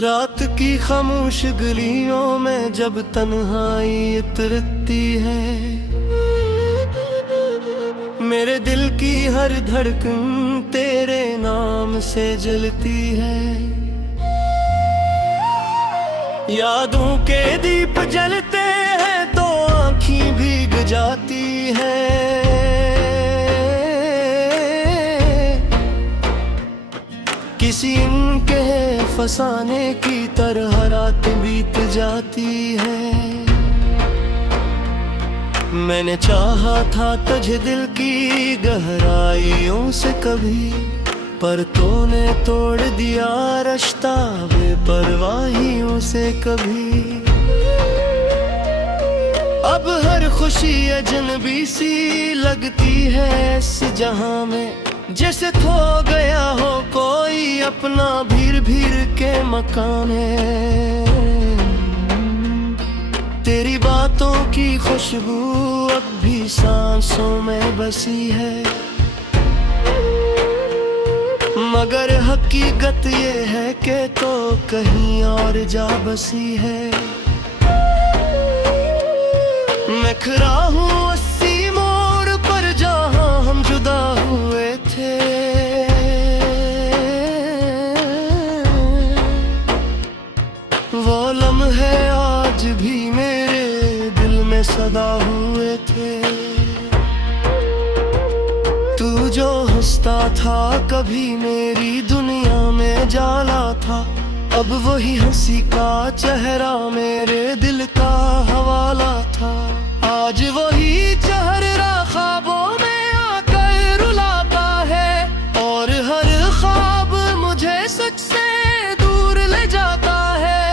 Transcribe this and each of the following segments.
रात की खामोश गलियों में जब तन्हाई उतरती है, मेरे दिल की हर धड़कन तेरे नाम से जलती है। यादों के दीप जलते हैं तो आँखें भीग जाती हैं। किसी इनके फसाने की तरह रात बीत जाती है। मैंने चाहा था तुझे दिल की गहराइयों से कभी, पर तूने तोड़ दिया रिश्ता बेपरवाहियों से कभी। अब हर खुशी अजनबी सी लगती है इस जहां में, जैसे खो गया हो कोई अपना भीड़ भीड़ के मकान में। तेरी बातों की खुशबू अब भी सांसों में बसी है, मगर हकीकत ये है कि तो कहीं और जा बसी है। मैं खड़ा हूँ 80 मोड़ पर जहाँ हम जुदा हुए थे। वो लम्हे आज भी मेरे दिल में सदा हुए थे। तू जो हंसता था कभी मेरी दुनिया में जाला था, अब वही हंसी का चेहरा मेरे दिल का हवाला था। आज वही चेहरा ख्वाबों में आकर रुलाता है, और हर ख्वाब मुझे सच से दूर ले जाता है।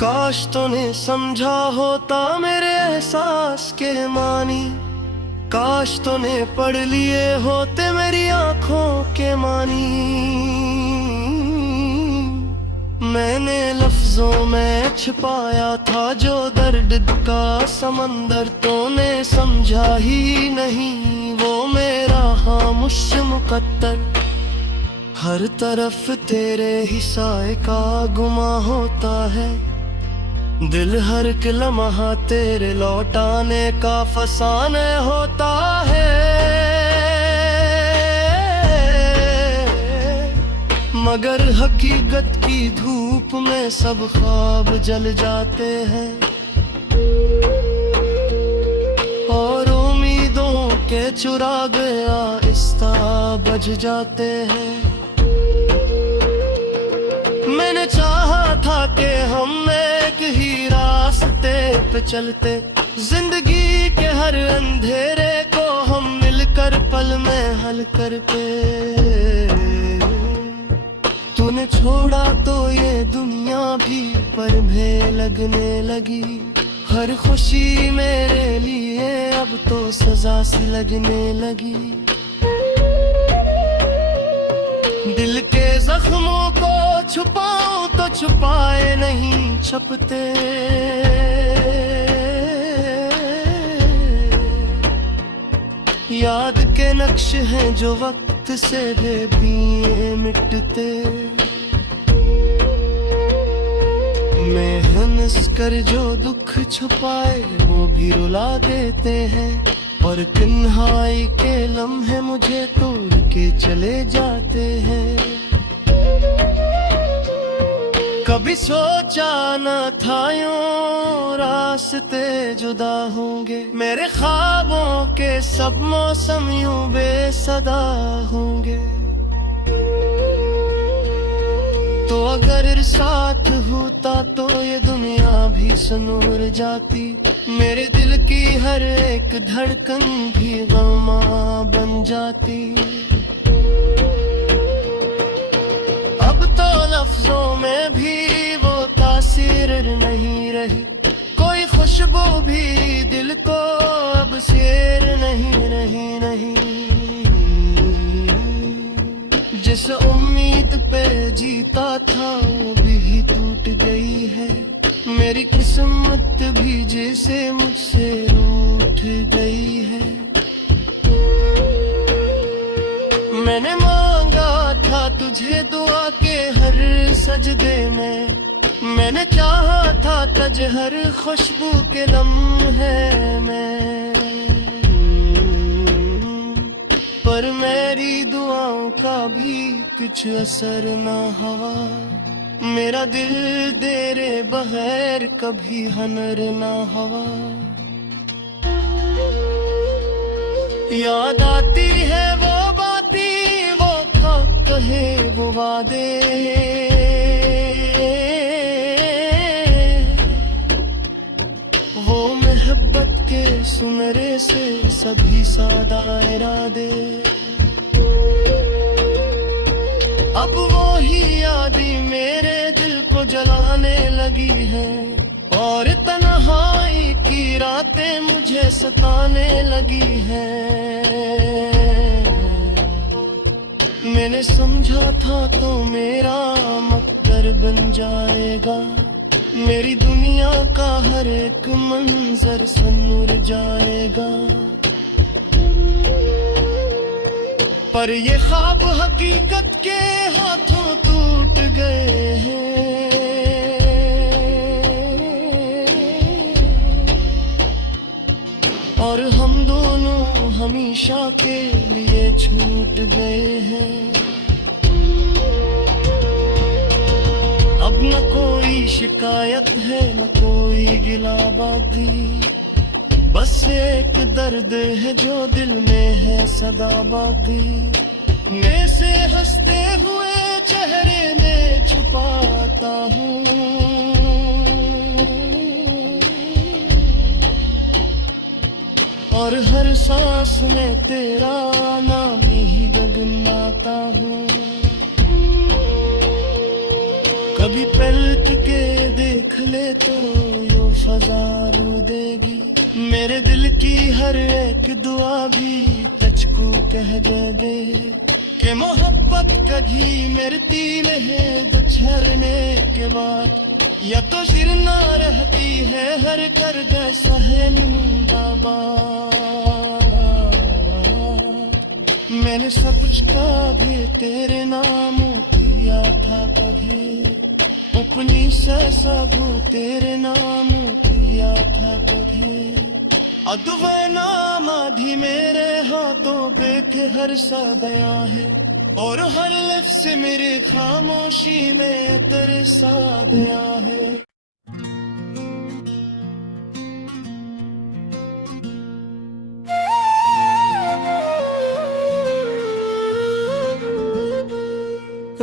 काश तूने समझा होता मेरे एहसास के मानी, काश तूने पढ़ लिए होते मेरी आंखों के मानी। मैंने लफ्जों में छिपाया था जो दर्द का समंदर, तूने समझा ही नहीं वो मेरा खामोश मुकद्दर। हर तरफ तेरे ही साए का गुमा होता है, दिल हर एक लम्हा तेरे लौटाने का फसाने होता है। मगर हकीकत की धूप में सब ख्वाब जल जाते हैं, और उम्मीदों के चुरा गया इस्ता बज जाते हैं। मैंने चाहा था कि हम एक ही रास्ते पे चलते, जिंदगी के हर अंधेरे को हम मिलकर पल में हल करते। तूने छोड़ा तो ये दुनिया भी पर भे लगने लगी, हर खुशी मेरे लिए अब तो सजा सी लगने लगी। दिल के जख्मों को छुपाऊं तो छुपाए नहीं छपते, याद के नक्श हैं जो वक्त से बेबीए मिटते। मैं हंस कर जो दुख छुपाए वो भी रुला देते हैं, और तन्हाई के लम्हे मुझे तोड़ के चले जाते हैं। कभी सोचा न था यूं रास्ते जुदा होंगे, मेरे ख्वाबों के सब मौसम यूं बेसदा होंगे। तो अगर साथ होता तो ये दुनिया भी सनूर जाती, मेरे दिल की हर एक धड़कन भी गमा बन जाती। अब तो लफ्जों में भी वो तासीर नहीं रही, कोई खुशबू भी दिल को अब शेर नहीं नहीं नहीं। जिस उम्मीद पे जीता था वो भी टूट गई है, मेरी किस्मत भी जैसे मुझसे रूठ गई है। मैंने मांगा था तुझे सजदे में। मैंने चाहा था तज हर खुशबू के लम्हे में, पर मेरी दुआओं का भी कुछ असर न हुआ। मेरा दिल तेरे बगैर कभी हनर न हुआ। याद आती है वो बातें, वो कहे वो वादे, वो मोहब्बत के सुनहरे से सभी सादा इरादे। अब वो ही यादें मेरे दिल को जलाने लगी है, और तन्हाई की रातें मुझे सताने लगी है। मैंने समझा था तो मेरा मक्कर बन जाएगा, मेरी दुनिया का हर एक मंजर सनूर जाएगा। पर ये ख्वाब हकीकत के हाथों टूट गए हैं, और हम दोनों हमेशा के लिए छूट गए हैं। अब न कोई शिकायत है न कोई गिला बाकी, बस एक दर्द है जो दिल में है सदा बाकी। मैं से हंसते हुए चेहरे में छुपाता हूँ, और हर सांस में तेरा नाम ही गुनगुनाता हूँ। कभी पलट के देख ले तो यो फजा रो देगी, मेरे दिल की हर एक दुआ भी तुझको कह दे कि मोहब्बत कभी मरती नहीं बिछड़ने के बाद, या तो शिरना रहती है हर गर्द सहनदाबाद। मैंने सब कुछ का भी तेरे नामों किया था कभी, अपनी सबू तेरे नामों किया था कभी। अदुआ नाम भी मेरे हाथों पे के हर सा दया है, और हर लफ्ज़ मेरे खामोशी में तरसा गया है।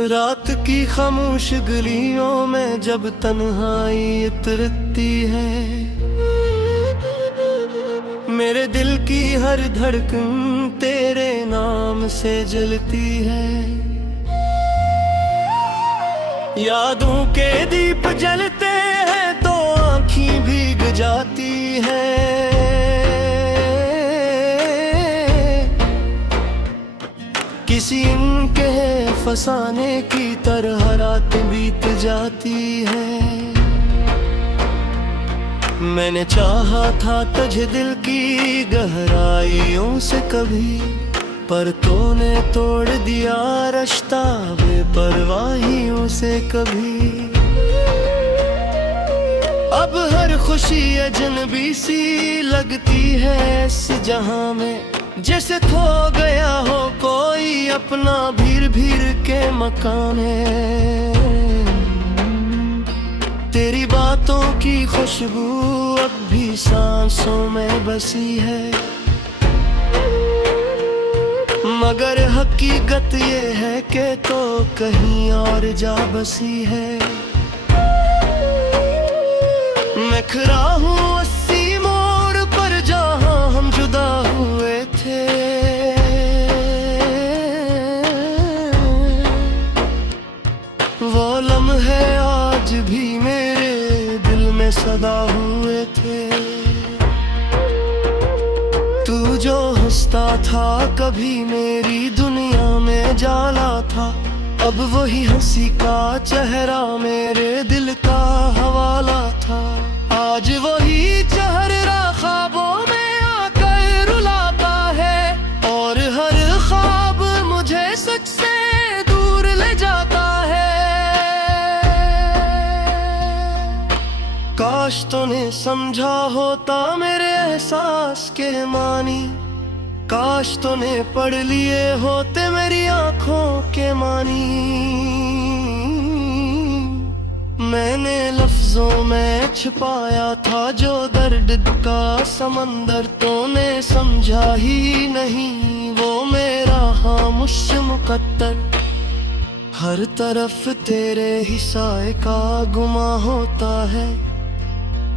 रात की खामोश गलियों में जब तन्हाई उतरती है, मेरे दिल की हर धड़कन तेरे नाम से जलती है। यादों के दीप जलते हैं तो आँखें भीग जाती हैं, किसी इनके फसाने की तरह रात बीत जाती है। मैंने चाहा था तुझे दिल की गहराइयों से कभी, पर तूने तोड़ दिया रिश्ता बेपरवाहियों से कभी। अब हर खुशी अजनबी सी लगती है इस जहां में, जैसे खो गया हो कोई अपना भीड़ भीड़ के मकान में। तेरी बातों की खुशबू अब भी सांसों में बसी है, मगर हकीकत ये है कि तो कहीं और जा बसी है। मैं खड़ा हूँ 80 मोड़ पर जहाँ हम जुदा हुए थे, वो लम्हे आज भी मेरे दिल में सदा हुए थे। तू जो हंसता था कभी मेरी दुनिया में जाला था, अब वही हंसी का चेहरा मेरे दिल का हवाला था। आज वही चेहरा ख्वाबों में आकर रुलाता है, और हर ख्वाब मुझे सच से दूर ले जाता है। काश तूने समझा होता मेरे एहसास के मानी, काश तूने पढ़ लिए होते मेरी आंखों के मानी। मैंने लफ्जों में छिपाया था जो दर्द का समंदर, तूने समझा ही नहीं वो मेरा खामोश मुकद्दर। हर तरफ तेरे ही साए का गुमा होता है,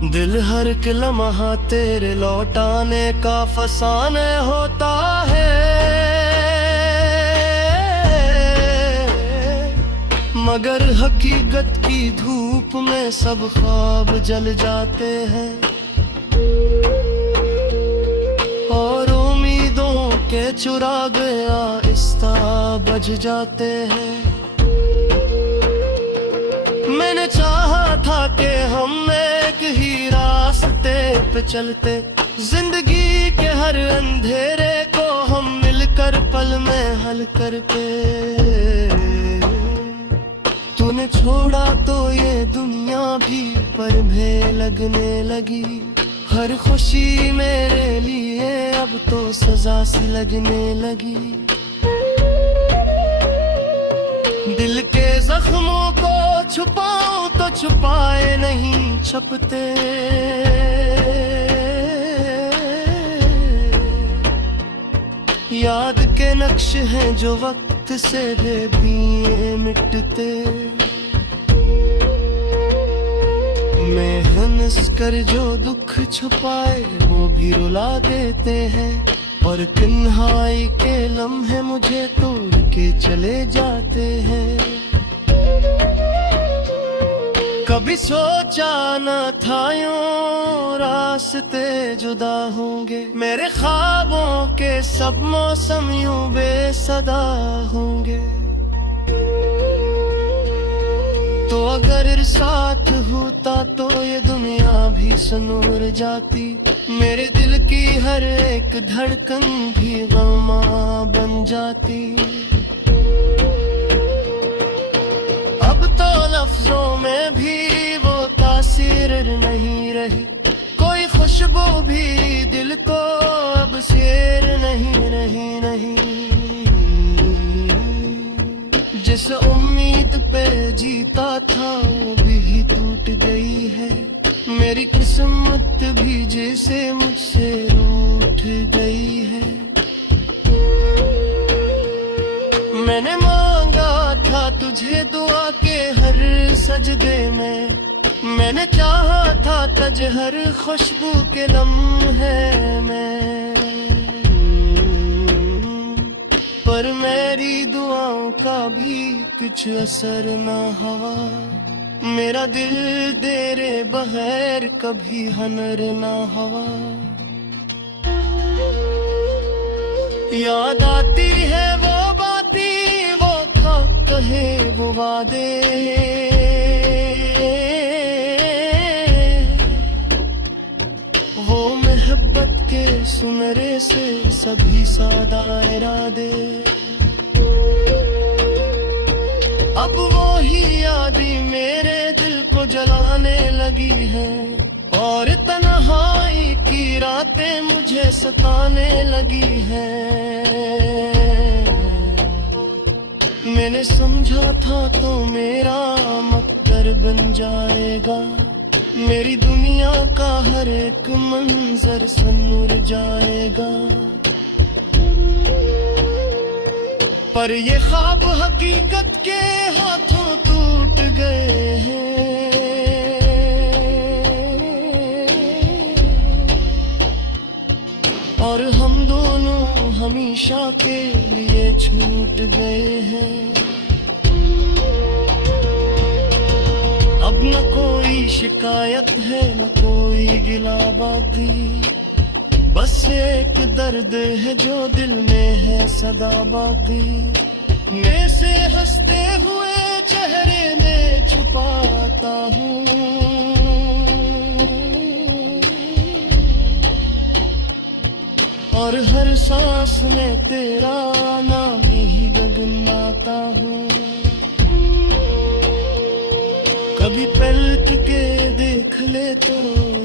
दिल हर एक लम्हा तेरे लौटाने का फसाने होता है। मगर हकीकत की धूप में सब ख्वाब जल जाते हैं, और उम्मीदों के चुरा गया इस्ता बज जाते हैं। मैंने चाहा था कि हम एक ही रास्ते पे चलते, जिंदगी के हर अंधेरे को हम मिलकर पल में हल करके। तूने छोड़ा तो ये दुनिया भी पर भे लगने लगी, हर खुशी मेरे लिए अब तो सजा सी लगने लगी। दिल के जख्मों को छुपाऊं तो छुपाए नहीं छपते, याद के नक्श हैं जो वक्त से भी मिटते। मैं हंस कर जो दुख छुपाए वो भी रुला देते हैं, और तन्हाई के लम्हे मुझे तोड़ के चले जाते हैं। कभी सोचा न था यूं रास्ते जुदा होंगे, मेरे ख्वाबों के सब मौसम यूं बेसदा होंगे। तो अगर साथ होता तो ये दुनिया भी सनूर जाती, मेरे दिल की हर एक धड़कन भी गमा बन जाती। अब तो लफ्जों में भी वो तासीर नहीं रही, कोई खुशबू भी दिल को अब शेर नहीं रही। नहीं जिस उम्मीद पे जीता था वो भी टूट गई है, मेरी किस्मत भी जैसे मुझसे रूठ गई है। मैंने मांगा था तुझे दुआ के हर सजदे में, मैंने चाहा था तज हर खुशबू के लम्हे में, पर मेरी दुआओं का भी कुछ असर न हुआ। मेरा दिल तेरे बगैर कभी हनर ना हुआ। याद आती है वो बातें, वो कहे वो वादे, वो मोहब्बत के सुनहरे से सभी सादा इरादे। अब वो ही यादें मेरे दिल को जलाने लगी है, और तन्हाई की रातें मुझे सताने लगी है। मैंने समझा था तो मेरा मक्कर बन जाएगा, मेरी दुनिया का हर एक मंजर सनूर जाएगा। पर ये ख्वाब हकीकत के हाथों टूट गए हैं, और हम दोनों हमेशा के लिए छूट गए हैं। अब न कोई शिकायत है न कोई गिला बाकी, बस एक दर्द है जो दिल में है सदा बाकी। मैं से हंसते हुए चेहरे में छुपाता हूँ, और हर सांस में तेरा नाम ही गुनगुनाता हूँ। कभी पलट के देख ले तो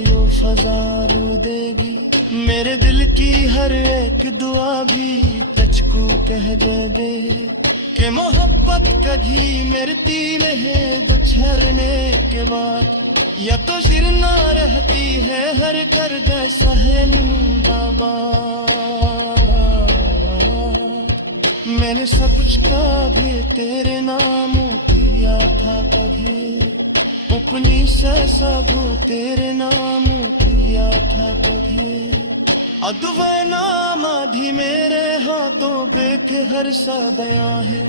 यो फजा रो देगी। मेरे दिल की हर एक दुआ भी तुझको कह दे कि मोहब्बत कभी मरती नहीं बिछड़ने के बाद, या तो शिरना रहती है हर गर्द सहन आबाद। मैंने सब कुछ का भी तेरे नामों किया था कभी, अपनी से सब तेरे नामों किया था कभी। अदुवे नामा भी मेरे हाथों पे के हर सा दया है,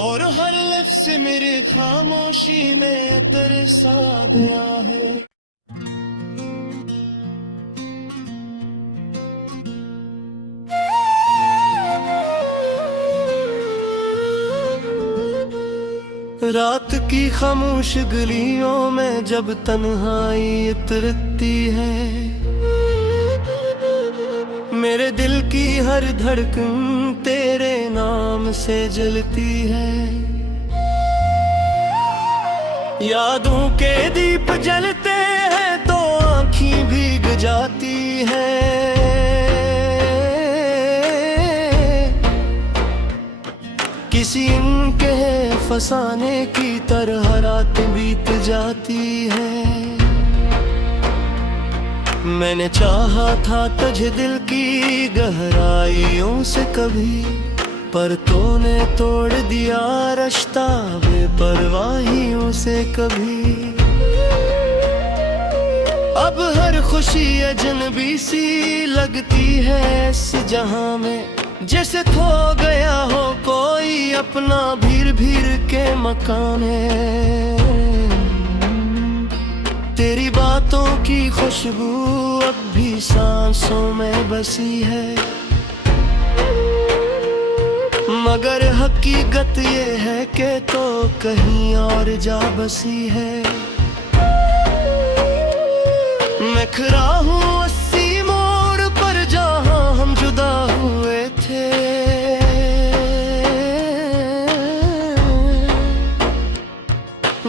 और हर लफ्ज़ मेरे खामोशी में तरसा गया है। रात की खामोश गलियों में जब तन्हाई उतरती है, मेरे दिल की हर धड़कन तेरे नाम से जलती है। यादों के दीप जलते हैं तो आँखें भीग जाती हैं। किसी इनके फसाने की तरह रात बीत जाती है। मैंने चाहा था तुझे दिल की गहराइयों से कभी, पर तूने तोड़ दिया रिश्ता बेपरवाहियों से कभी। अब हर खुशी अजनबी सी लगती है इस जहां में, जैसे खो गया हो कोई अपना भीड़ भीड़ के मकान में। तेरी बातों की खुशबू अब भी सांसों में बसी है, मगर हकीकत ये है कि तो कहीं और जा बसी है। मैं खड़ा हूँ 80 मोड़ पर जहाँ हम जुदा हुए थे।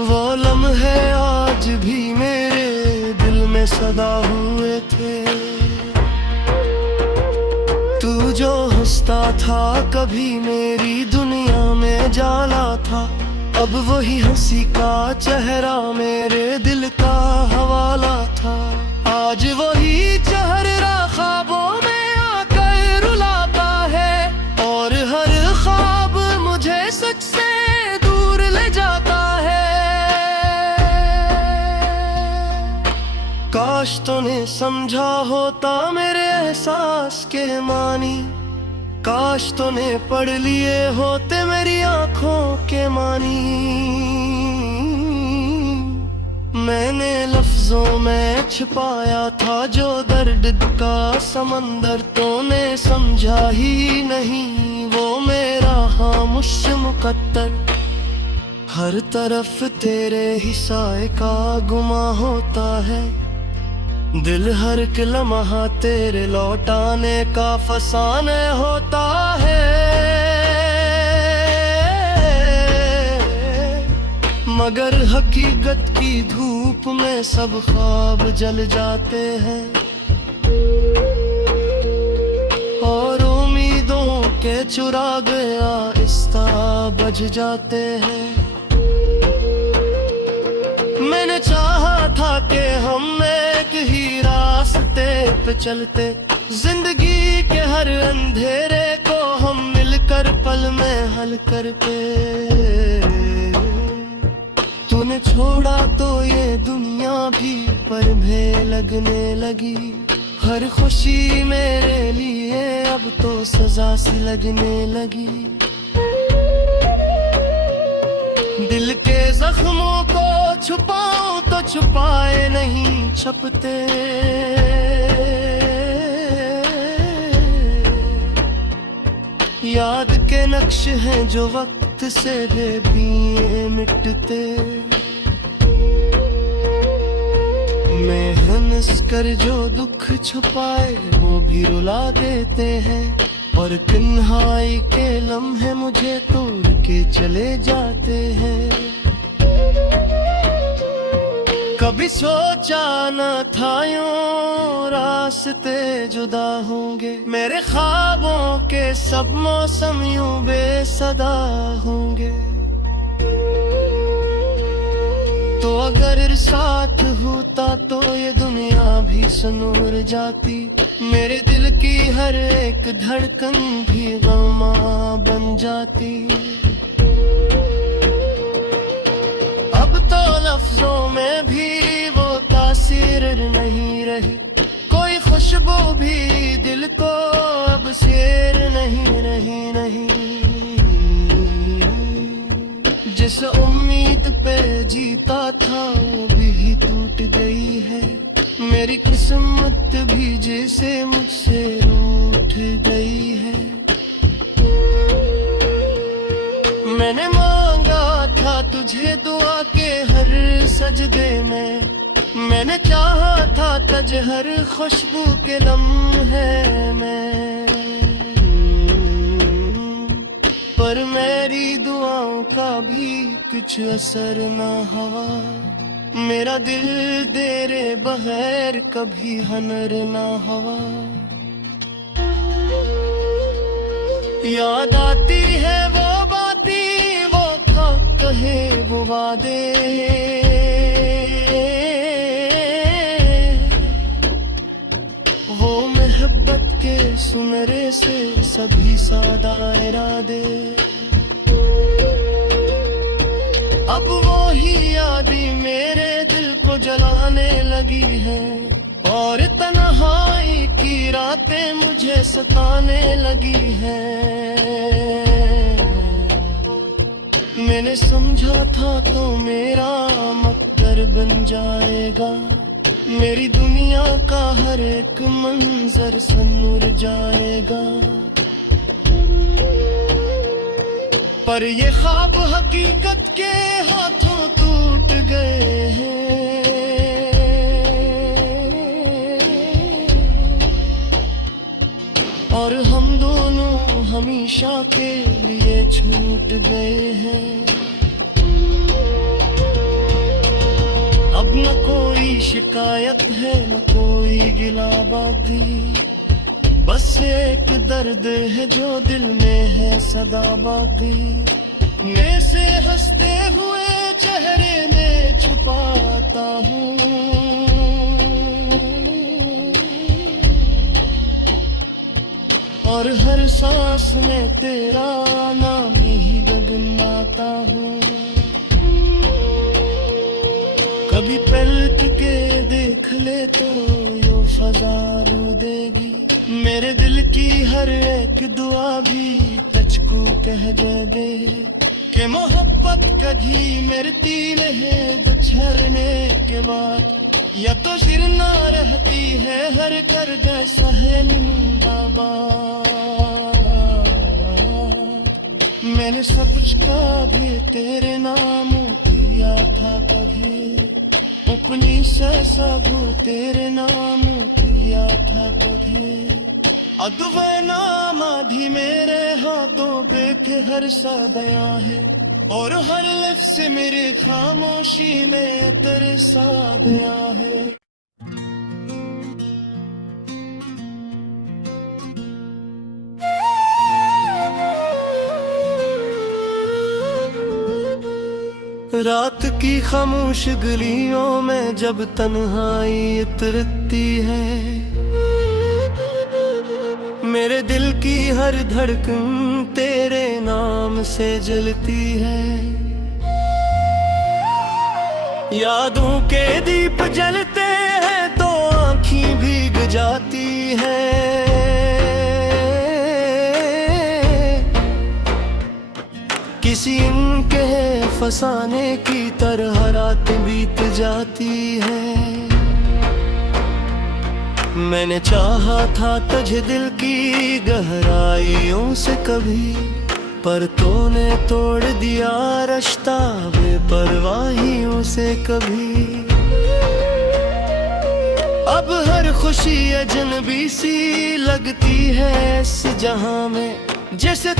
वो लम्हे आज भी मेरे दिल में सदा हुए थे। तू जो हंसता था कभी मेरी दुनिया में जाला था, अब वही हंसी का चेहरा मेरे दिल का हवाला था। आज वही चेहरा ख्वाबों में आकर रुलाता है, और हर ख्वाब मुझे सच से दूर ले जाता है। काश तूने समझा होता मेरे एहसास के मानी, काश तूने पढ़ लिए होते मेरी आंखों के मानी। मैंने लफ्जों में छिपाया था जो दर्द का समंदर, तूने समझा ही नहीं वो मेरा खामोश मुकद्दर। हर तरफ तेरे ही साए का गुमा होता है, दिल हर एक लम्हा तेरे लौटाने का फसाने होता है। मगर हकीकत की धूप में सब ख्वाब जल जाते हैं, और उम्मीदों के चुरा गया इस्ता बज जाते हैं। मैंने चाहा था कि हम एक ही रास्ते पे चलते, जिंदगी के हर अंधेरे को हम मिलकर पल में हल करते। तूने छोड़ा तो ये दुनिया भी पर भे लगने लगी, हर खुशी मेरे लिए अब तो सजा सी लगने लगी। दिल के जख्मों को छुपाऊं तो छुपाए नहीं छपते, याद के नक्श हैं जो वक्त से बेबीए मिटते। मैं हंस कर जो दुख छुपाए वो भी रुला देते हैं, और तन्हाई के लम्हे मुझे तोड़ के चले जाते हैं। कभी सोचा न था यूं रास्ते जुदा होंगे, मेरे ख्वाबों के सब मौसम यूं बेसदा होंगे। तो अगर साथ होता तो ये दुनिया भी सनूर जाती, मेरे दिल की हर एक धड़कन भी गमा बन जाती। अब तो लफ्जों में भी वो तासीर नहीं रही, कोई खुशबू भी दिल को अब शेर नहीं रही। नहीं जिस उम्मीद पे जीता था वो भी टूट गई है, मेरी किस्मत भी जैसे मुझसे रूठ गई है। मैंने मांगा था तुझे दुआ के हर सजदे में, मैंने चाहा था तज हर खुशबू के लम्हे में, पर मेरी दुआओं का भी कुछ असर न हुआ। मेरा दिल तेरे बगैर कभी हनर न हुआ। याद आती है वो बातें, वो कहे वो वादे, वो मोहब्बत के सुनहरे से सभी सादा इरादे। अब वो ही यादें मेरे दिल को जलाने लगी है, और तन्हाई की रातें मुझे सताने लगी है। मैंने समझा था तो मेरा मक्कर बन जाएगा, मेरी दुनिया का हर एक मंजर सनूर जाएगा। पर ये ख्वाब हकीकत के हाथों टूट गए हैं, और हम दोनों हमेशा के लिए छूट गए हैं। अब न कोई शिकायत है न कोई गिला बाकी, बस एक दर्द है जो दिल में है सदा बाकी। मैं से हंसते हुए चेहरे में छुपाता हूँ, और हर सांस में तेरा नाम ही गुनगुनाता हूँ। कभी पलट के देख ले तो यो फजा रो देगी, मेरे दिल की हर एक दुआ भी तुझको कह दे कि मोहब्बत कभी मरती नहीं बिछड़ने के बाद, या तो शिरना रहती है हर गर्द सहनदाबाद। मैंने सब कुछ का भी तेरे नामों किया था कभी, अपनी साधु तेरे नामों किया था कभी। अदवे नाम आधी मेरे हाथों पे के हर सा दया है, और हर लफ्ज़ से मेरे खामोशी में तरसा गया है। रात की खामोश गलियों में जब तन्हाई उतरती है, मेरे दिल की हर धड़कन तेरे नाम से जलती है। यादों के दीप जलते हैं तो आँखें भीग जाती हैं, किसी इनके फसाने की तरह रात बीत जाती है। मैंने चाहा था तुझे दिल की गहराइयों से कभी, पर तूने तोड़ दिया रिश्ता बेपरवाहियों से कभी। अब हर खुशी अजनबी सी लगती है इस जहां में, जैसे